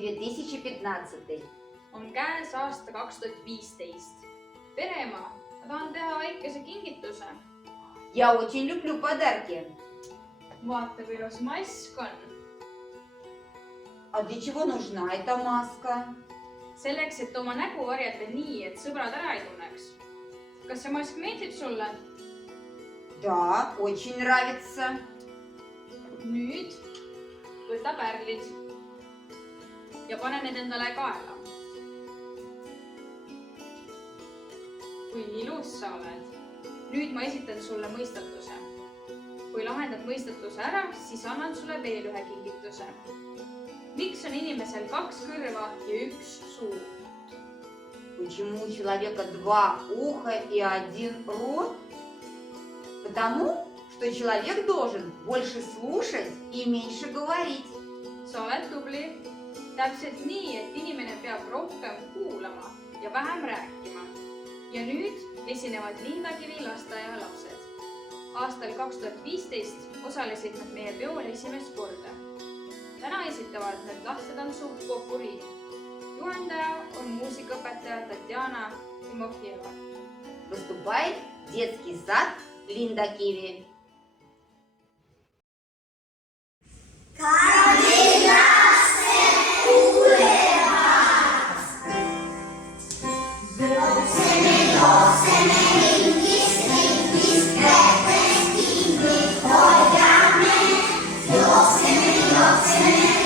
2015. On käes aasta 2015. Pereema, ma tahan teha väikese kingituse. Я очень люблю подарки. Vaata, kui ilus mask on. А для чего нужна эта маска? Selleks, et oma nägu varjata nii, et sõbrad ära ei tunneks. Kas see mask meeldib sulle? Да, очень нравится. Nüüd võta pärlid ja pane need endale kaela. Kui ilus sa oled. Nüüd ma esitan sulle mõistatuse. Kui lahendad mõistatuse ära, siis annan sulle veel ühe kingituse. Miks on inimesel 2 kõrva ja 1 suu? Почему у человека 2 уха и 1 рот? Потому, что человек должен больше слушать и меньше говорить. Sa oled tubli. Täpselt nii, et inimene peab rohkem kuulama ja vähem rääkima. Ja nüüd esinevad Lindakivi lasteaia lapsed. Aastal 2015 osalesid nad meie peol esimest korda. Täna esitavad need lastetanssu popuri. Juhendaja on muusikaõpetaja Tatjana Timofjeva. Выступает детский сад Линдакиви. Hoidamme, juoksemme,